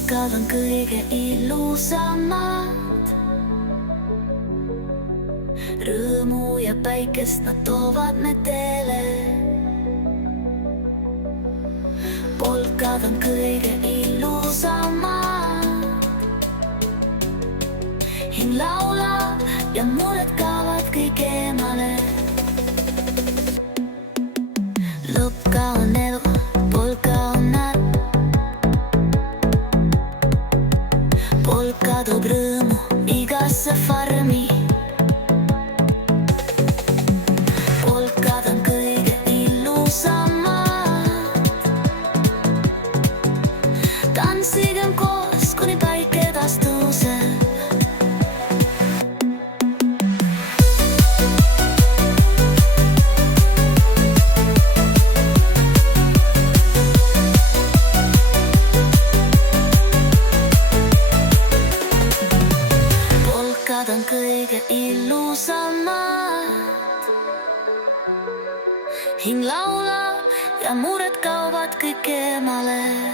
polkad on kõige ilusamad. Rõõmu ja päikest nad toovad me teele. Polkad on kõige ilusamad. Hing laulab ja mured kaovad kõik eemale. Lõpka on elu, polka on näru. Polka toob rõõmu igasse farmi. Polkad on kõige ilusamad. Tantsigem koos, kuni päike taas tõuseb. Polkad on kõige ilusamad. Hing laulab ja mured kaovad kõik eemale.